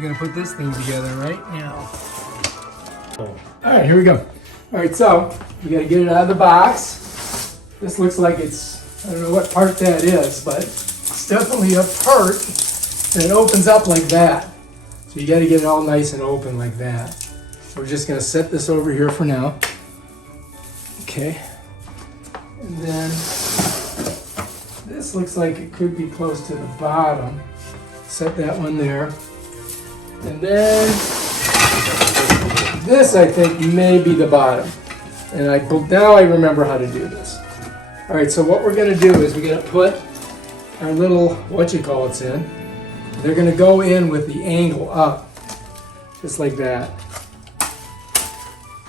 we're gonna put this thing together right now. All right, here we go. All right, so we gotta get it out of the box. This looks like it's, I don't know what part that is, but it's definitely a part, and it opens up like that. So you gotta get it all nice and open like that. We're just gonna set this over here for now. Okay. And then this looks like it could be close to the bottom. Set that one there. And then this, I think, may be the bottom. And now I remember how to do this. All right, so what we're gonna do is we're gonna put our little whatchamacallits in. They're gonna go in with the angle up, just like that.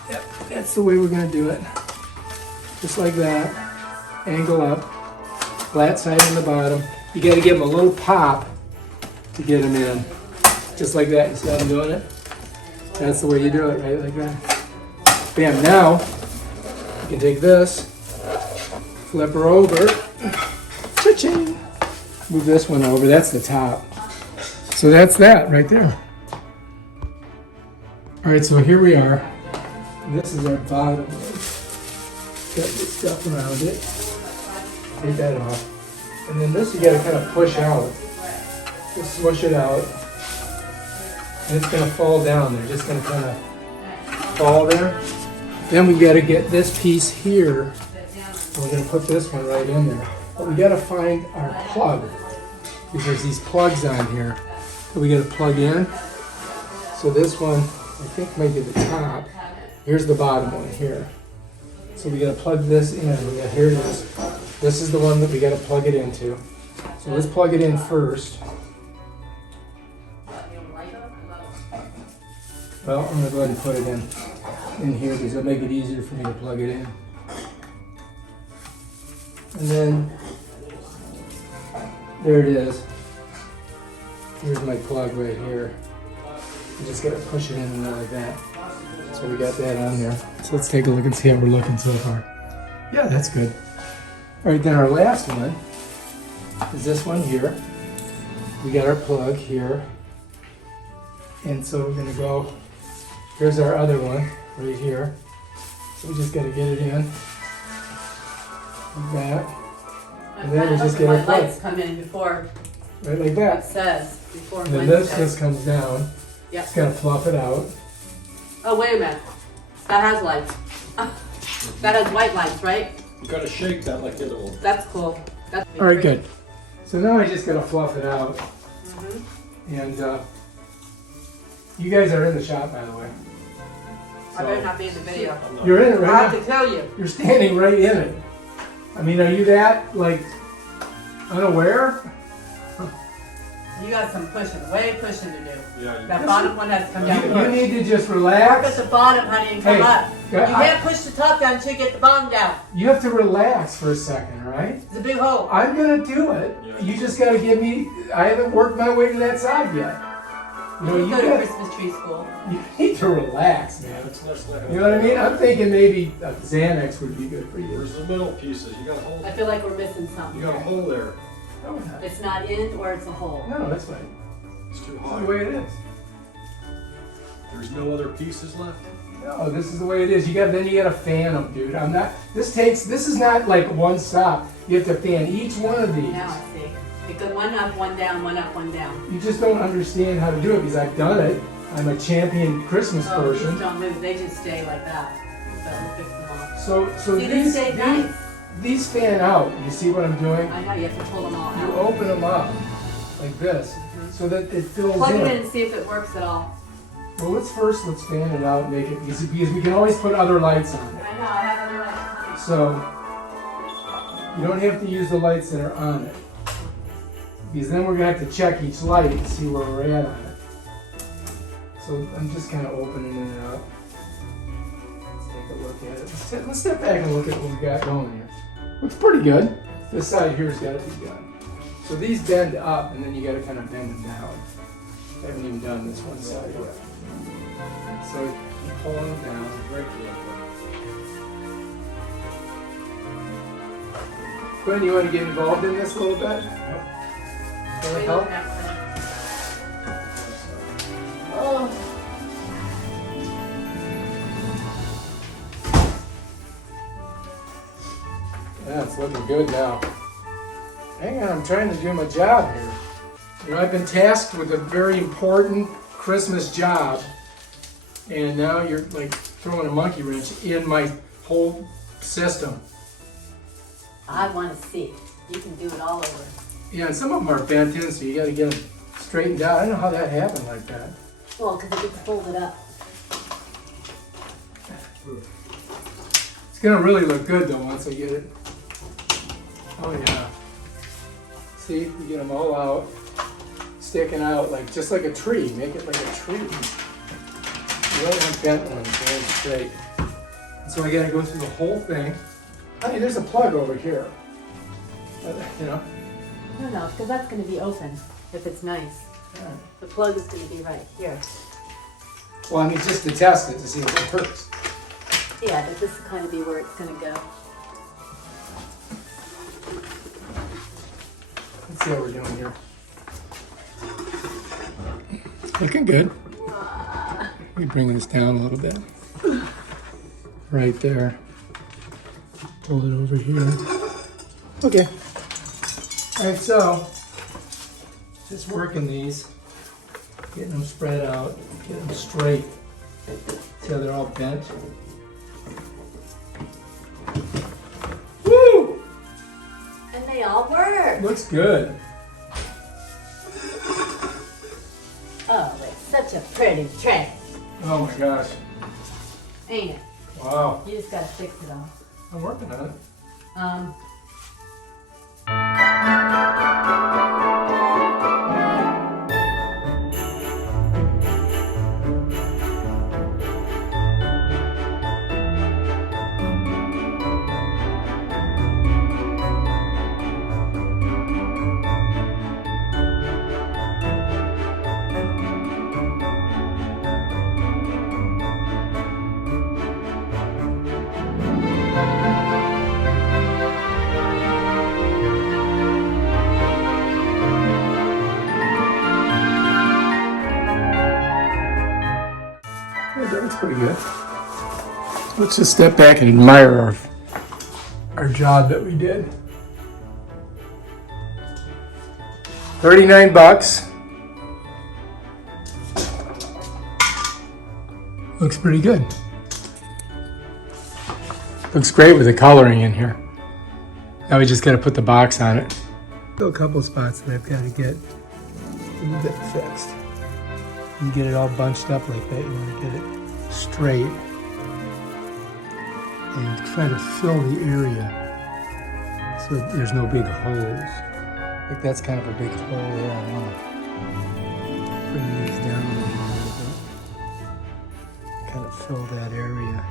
Yep, that's the way we're gonna do it. Just like that, angle up, flat side on the bottom. You gotta give them a little pop to get them in. Just like that, you see how I'm doing it? That's the way you do it, right, like that. Bam, now, you can take this, flip her over, cha-ching. Move this one over, that's the top. So that's that right there. All right, so here we are. This is our bottom. Got this stuff around it. Take that off. And then this you gotta kind of push out. Just smush it out. And it's gonna fall down there. Just gonna kind of fall there. Then we gotta get this piece here. And we're gonna put this one right in there. But we gotta find our plug. Because there's these plugs on here that we gotta plug in. So this one, I think might be the top. Here's the bottom one here. So we gotta plug this in. Here it is. This is the one that we gotta plug it into. So let's plug it in first. Well, I'm gonna go ahead and put it in here because it'll make it easier for me to plug it in. And then there it is. Here's my plug right here. You just gotta push it in there like that. So we got that on there. So let's take a look and see how we're looking so far. Yeah, that's good. All right, then our last one is this one here. We got our plug here. And so we're gonna go, here's our other one right here. So we just gotta get it in like that. And then we just get our plug. Lights come in before right like it that. says, before And then Wednesday. this comes down. Yep. Just gotta fluff it out. Oh, wait a minute. That has lights. That has white lights, right? You gotta shake that like the other one. That's cool. That's All right, good. So now I just gotta fluff it out. And you guys are in the shop, by the way. I better not be in the video. You're in it I right have now. to tell you. You're standing right in it. I mean, are you that, like, unaware? You got some way pushing to do. Yeah, That bottom one has to come down You first. need to just Work relax. at the bottom, honey, and come Hey, up. You I- can't push the top down until you get the bottom down. You have to relax for a second, all right? It's a big hole. I'm gonna do it. You just gotta give me, I haven't worked my way to that side yet. You know, You you go to gotta, Christmas tree school. you need to relax, Yeah, man. that's like You know what I mean? I'm thinking maybe a Xanax would be good for you. There's the middle pieces. You got a hole. I feel like we're missing something. You got a hole there. No, we're not. It's not in or it's a hole. No, that's fine. It's too This is high. the way it is. There's no other pieces left. No, this is the way it is. Then you gotta fan them, dude. This is not like one stop. You have to fan each one of these. Now I see. It goes one up, one down, one up, one down. You just don't understand how to do it because I've done it. I'm a champion Christmas Oh, these person. don't move. They just stay like that. So we'll fix them all. So See, they stay nice. these fan out. You see what I'm doing? I know, you have to pull them all You out. open them up like this so that it fills Plug in. it in and see if it works at all. Well, let's fan it out and make it easy because we can always put other lights on it. I know, I have other lights. So you don't have to use the lights that are on it. Because then we're gonna have to check each light and see where we're at on it. So I'm just kind of opening it up. Let's take a look at it. Let's step back and look at what we got going here. Looks pretty good. This side here's got to be done. So these bend up and then you got to kind of bend them down. I haven't even done this one side yet. So you pull them down. Right there. Quinn, you want to get involved in this a little bit? Want to help? it's looking good now. Hang on, I'm trying to do my job here. You know, I've been tasked with a very important Christmas job, and now you're like throwing a monkey wrench in my whole system. I want to see. You can do it all over. Yeah, and some of them are bent in, so you got to get them straightened out. I don't know how that happened like that. Well, because it gets folded up. It's gonna really look good though once I get it. Oh yeah. See, you get them all out, sticking out like just like a tree. Make it like a tree. You don't want bent ones, you want straight. So I gotta go through the whole thing. Honey, there's a plug over here. You know. No, because that's going to be open if it's nice. Yeah. The plug is going to be right here. Well, I mean, just to test it to see if it works. Yeah, but this will kind of be where it's going to go. Let's see how we're doing here. Looking good. Let me bring this down a little bit. Right there. Pull it over here. Okay. All right, so just working these, getting them spread out, getting them straight. See how they're all bent? Woo! And they all work. Looks good. Oh, it's such a pretty tray. Oh my gosh. Ain't it? Wow. You just got to fix it all. I'm working on it. That looks pretty good. Let's just step back and admire our job that we did. 39 bucks. Looks pretty good. Looks great with the coloring in here. Now we just got to put the box on it. Still a couple spots that I've got to get a little bit fixed. You get it all bunched up like that, you want to get it straight and try to fill the area so that there's no big holes. Like that's kind of a big hole there. I want to bring these down a little bit. Kind of fill that area.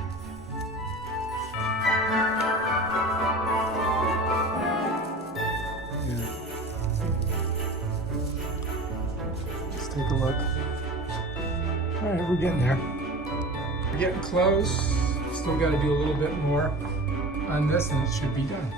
Yeah. Let's take a look. All right, we're getting there. We're getting close. Still got to do a little bit more on this and it should be done.